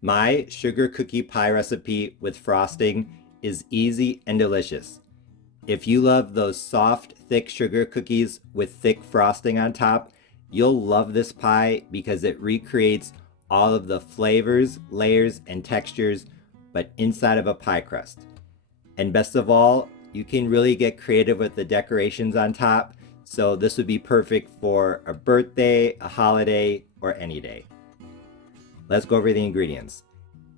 My sugar cookie pie recipe with frosting is easy and delicious. If you love those soft, thick sugar cookies with thick frosting on top, you'll love this pie because it recreates all of the flavors, layers, and textures, but inside of a pie crust. And best of all, you can really get creative with the decorations on top, so this would be perfect for a birthday, a holiday, or any day. Let's go over the ingredients.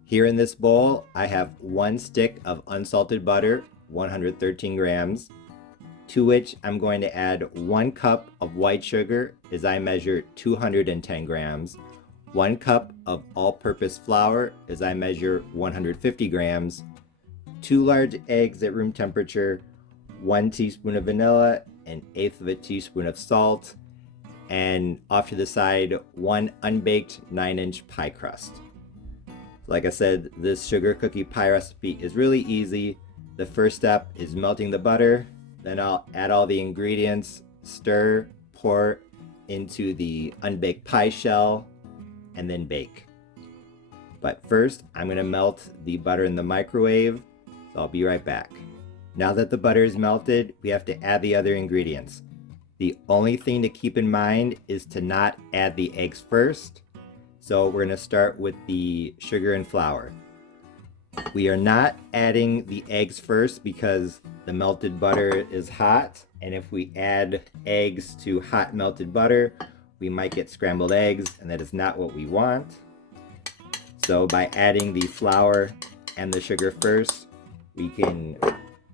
Here in this bowl, I have 1 stick of unsalted butter, 113 grams, to which I'm going to add 1 cup of white sugar as I measure 210 grams, 1 cup of all-purpose flour as I measure 150 grams, 2 large eggs at room temperature, 1 teaspoon of vanilla, 1/8 of a teaspoon of salt, and off to the side, 1 unbaked 9-inch pie crust. Like I said, this sugar cookie pie recipe is really easy. The first step is melting the butter, then I'll add all the ingredients, stir, pour into the unbaked pie shell, and then bake. But first, I'm gonna melt the butter in the microwave, so I'll be right back. Now that the butter is melted, we have to add the other ingredients. The only thing to keep in mind is to not add the eggs first. So we're gonna start with the sugar and flour. We are not adding the eggs first because the melted butter is hot, and if we add eggs to hot melted butter, we might get scrambled eggs, and that is not what we want. So by adding the flour and the sugar first, we can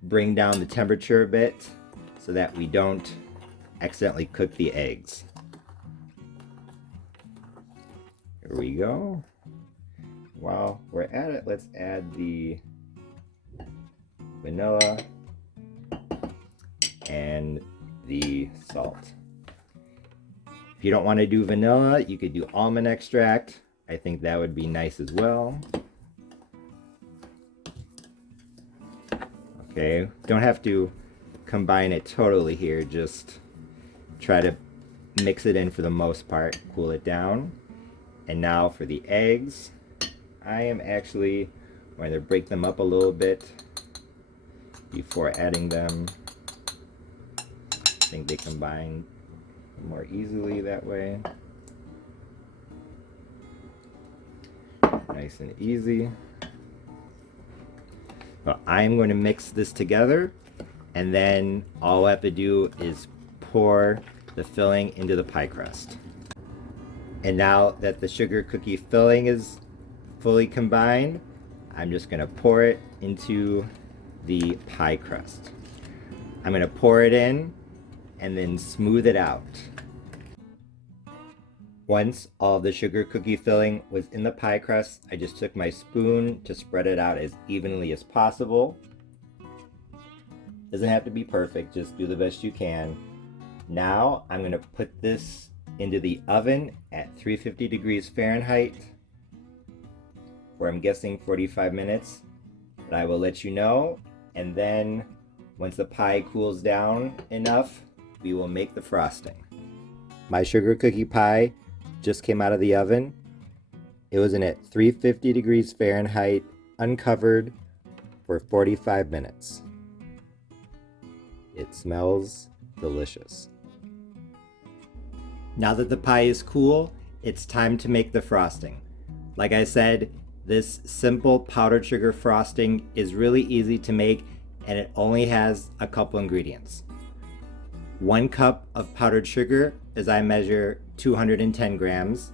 bring down the temperature a bit so that we don't accidentally cook the eggs. Here we go. While we're at it, let's add the vanilla and the salt. If you don't want to do vanilla, you could do almond extract. I think that would be nice as well. Okay, don't have to combine it totally here, just try to mix it in for the most part, cool it down. And now for the eggs, I am actually going to break them up a little bit before adding them. I think they combine more easily that way. Nice and easy. Well, I'm going to mix this together, and then all I have to do is pour the filling into the pie crust. And now that the sugar cookie filling is fully combined, I'm just going to pour it into the pie crust. I'm going to pour it in and then smooth it out. Once all the sugar cookie filling was in the pie crust, I just took my spoon to spread it out as evenly as possible. Doesn't have to be perfect, just do the best you can. Now I'm going to put this into the oven at 350 degrees Fahrenheit, where I'm guessing 45 minutes, but I will let you know. And then once the pie cools down enough, we will make the frosting. My sugar cookie pie just came out of the oven. It was in at 350 degrees Fahrenheit, uncovered, for 45 minutes. It smells delicious. Now that the pie is cool, it's time to make the frosting. Like I said, this simple powdered sugar frosting is really easy to make, and it only has a couple ingredients. 1 cup of powdered sugar as I measure 210 grams,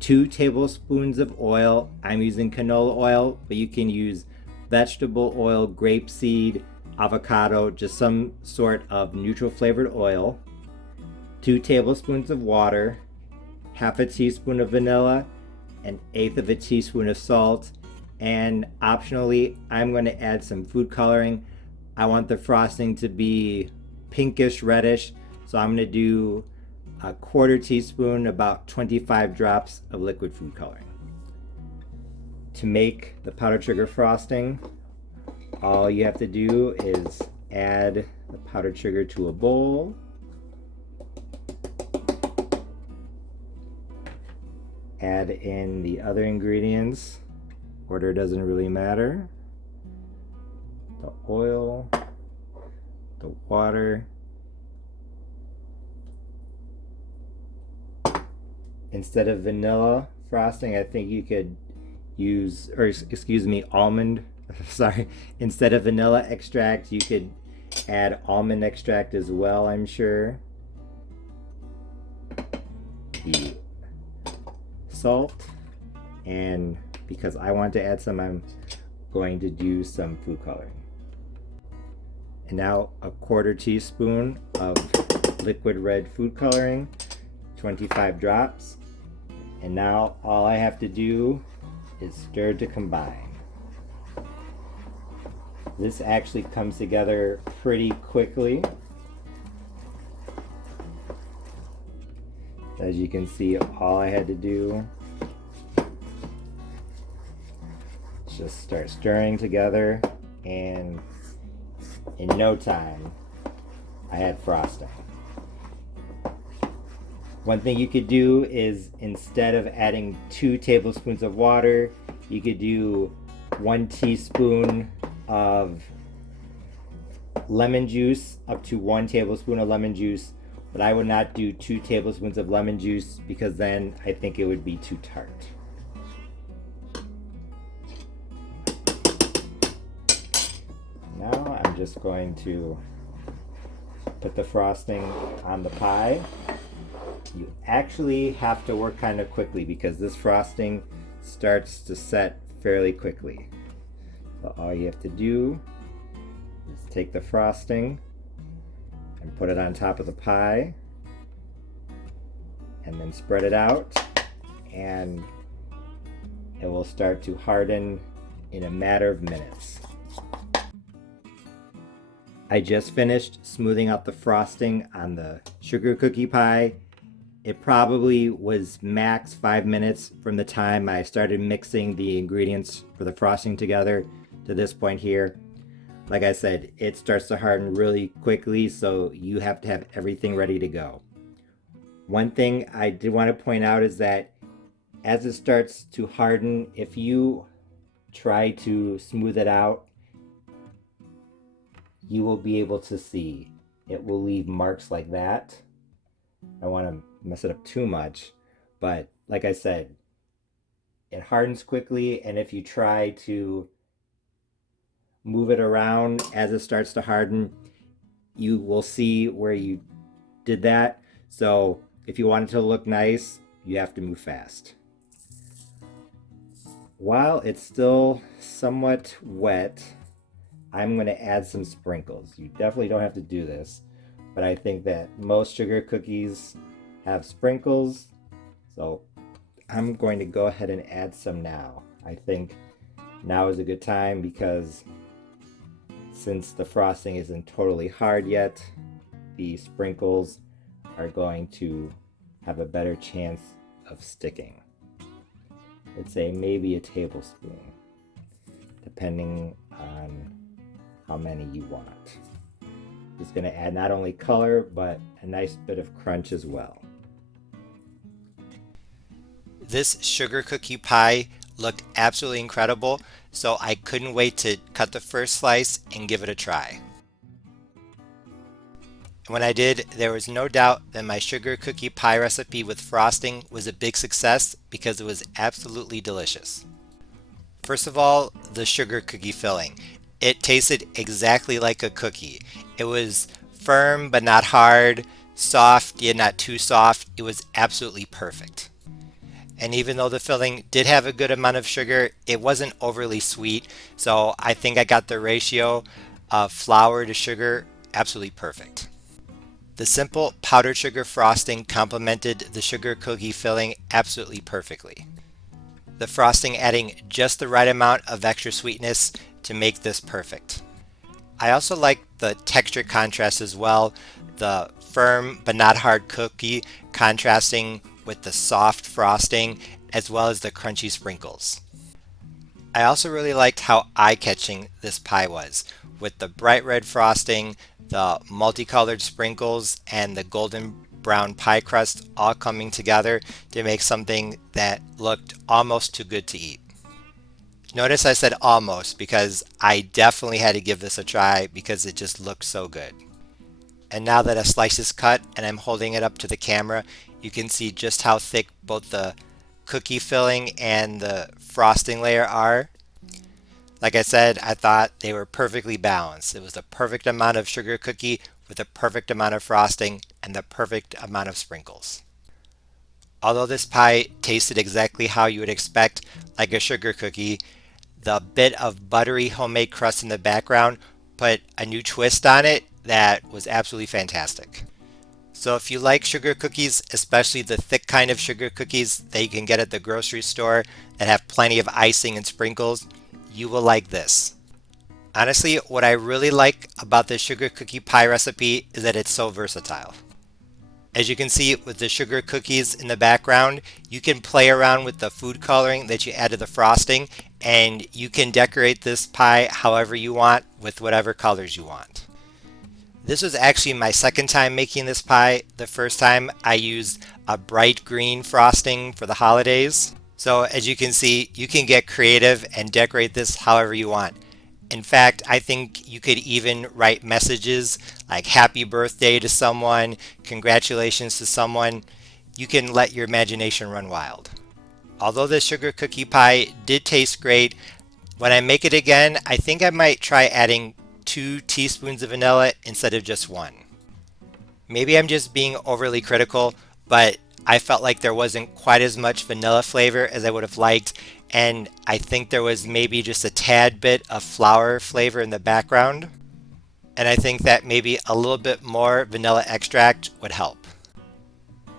2 tablespoons of oil. I'm using canola oil, but you can use vegetable oil, grapeseed, avocado, just some sort of neutral flavored oil, 2 tablespoons of water, half a teaspoon of vanilla, 1/8 of a teaspoon of salt, and optionally, I'm going to add some food coloring. I want the frosting to be pinkish reddish, so I'm going to do a 1/4 teaspoon, about 25 drops of liquid food coloring. To make the powdered sugar frosting, all you have to do is add the powdered sugar to a bowl, add in the other ingredients. Order doesn't really matter. The oil, the water. Instead of vanilla frosting, I think you could use, or excuse me, almond, sorry, instead of vanilla extract, you could add almond extract as well, I'm sure. The salt, and because I want to add some, I'm going to do some food coloring. And now a 1/4 teaspoon of liquid red food coloring, 25 drops. And now all I have to do is stir to combine. This actually comes together pretty quickly. As you can see, all I had to do is just start stirring together, and in no time I had frosting. One thing you could do is, instead of adding 2 tablespoons of water, you could do 1 teaspoon of lemon juice, up to 1 tablespoon of lemon juice, but I would not do 2 tablespoons of lemon juice because then I think it would be too tart. Now I'm just going to put the frosting on the pie. You actually have to work kind of quickly because this frosting starts to set fairly quickly. So all you have to do is take the frosting and put it on top of the pie, and then spread it out, and it will start to harden in a matter of minutes. I just finished smoothing out the frosting on the sugar cookie pie. It probably was max 5 minutes from the time I started mixing the ingredients for the frosting together to this point here. Like I said, it starts to harden really quickly, so you have to have everything ready to go. One thing I did want to point out is that as it starts to harden, if you try to smooth it out, you will be able to see it will leave marks like that. I don't want to mess it up too much, but like I said, it hardens quickly, and if you try to move it around as it starts to harden, you will see where you did that. So if you want it to look nice, you have to move fast. While it's still somewhat wet, I'm going to add some sprinkles. You definitely don't have to do this, but I think that most sugar cookies have sprinkles, so I'm going to go ahead and add some now. I think now is a good time because since the frosting isn't totally hard yet, the sprinkles are going to have a better chance of sticking. I'd say maybe a tablespoon, depending on how many you want. It's going to add not only color, but a nice bit of crunch as well. This sugar cookie pie looked absolutely incredible, so I couldn't wait to cut the first slice and give it a try. When I did, there was no doubt that my sugar cookie pie recipe with frosting was a big success because it was absolutely delicious. First of all, the sugar cookie filling. It tasted exactly like a cookie. It was firm but not hard, soft yet not too soft. It was absolutely perfect. And even though the filling did have a good amount of sugar, it wasn't overly sweet, so I think I got the ratio of flour to sugar absolutely perfect. The simple powdered sugar frosting complemented the sugar cookie filling absolutely perfectly. The frosting adding just the right amount of extra sweetness to make this perfect. I also like the texture contrast as well, the firm but not hard cookie contrasting with the soft frosting as well as the crunchy sprinkles. I also really liked how eye-catching this pie was, with the bright red frosting, the multicolored sprinkles, and the golden brown pie crust all coming together to make something that looked almost too good to eat. Notice I said almost because I definitely had to give this a try because it just looked so good. And now that a slice is cut and I'm holding it up to the camera, you can see just how thick both the cookie filling and the frosting layer are. Like I said, I thought they were perfectly balanced. It was the perfect amount of sugar cookie with the perfect amount of frosting and the perfect amount of sprinkles. Although this pie tasted exactly how you would expect, like a sugar cookie, the bit of buttery homemade crust in the background put a new twist on it that was absolutely fantastic. So if you like sugar cookies, especially the thick kind of sugar cookies that you can get at the grocery store that have plenty of icing and sprinkles, you will like this. Honestly, what I really like about the sugar cookie pie recipe is that it's so versatile. As you can see with the sugar cookies in the background, you can play around with the food coloring that you add to the frosting, and you can decorate this pie however you want with whatever colors you want. This was actually my second time making this pie. The first time I used a bright green frosting for the holidays. So as you can see, you can get creative and decorate this however you want. In fact, I think you could even write messages like happy birthday to someone, congratulations to someone. You can let your imagination run wild. Although the sugar cookie pie did taste great, when I make it again, I think I might try adding 2 teaspoons of vanilla instead of just 1. Maybe I'm just being overly critical, but I felt like there wasn't quite as much vanilla flavor as I would have liked, and I think there was maybe just a tad bit of flour flavor in the background, and I think that maybe a little bit more vanilla extract would help.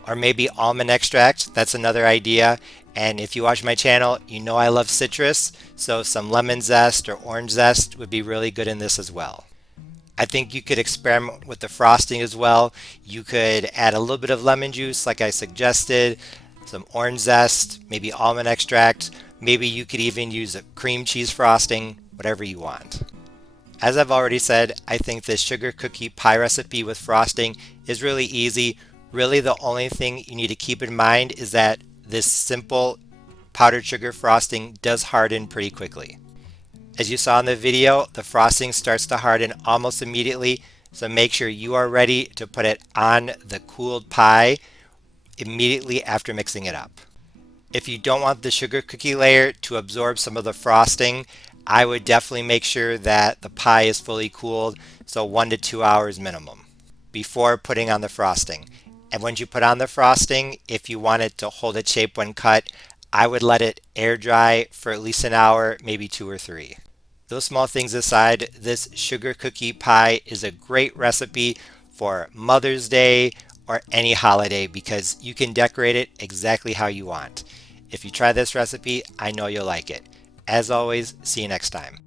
Or maybe almond extract, that's another idea. And if you watch my channel, you know I love citrus, so some lemon zest or orange zest would be really good in this as well. I think you could experiment with the frosting as well. You could add a little bit of lemon juice like I suggested, some orange zest, maybe almond extract. Maybe you could even use a cream cheese frosting, whatever you want. As I've already said, I think this sugar cookie pie recipe with frosting is really easy. Really the only thing you need to keep in mind is that this simple powdered sugar frosting does harden pretty quickly. As you saw in the video, the frosting starts to harden almost immediately, so make sure you are ready to put it on the cooled pie immediately after mixing it up. If you don't want the sugar cookie layer to absorb some of the frosting, I would definitely make sure that the pie is fully cooled, so 1 to 2 hours minimum, before putting on the frosting. And once you put on the frosting, if you want it to hold its shape when cut, I would let it air dry for at least an hour, maybe 2 or 3. Those small things aside, this sugar cookie pie is a great recipe for Mother's Day or any holiday because you can decorate it exactly how you want. If you try this recipe, I know you'll like it. As always, see you next time.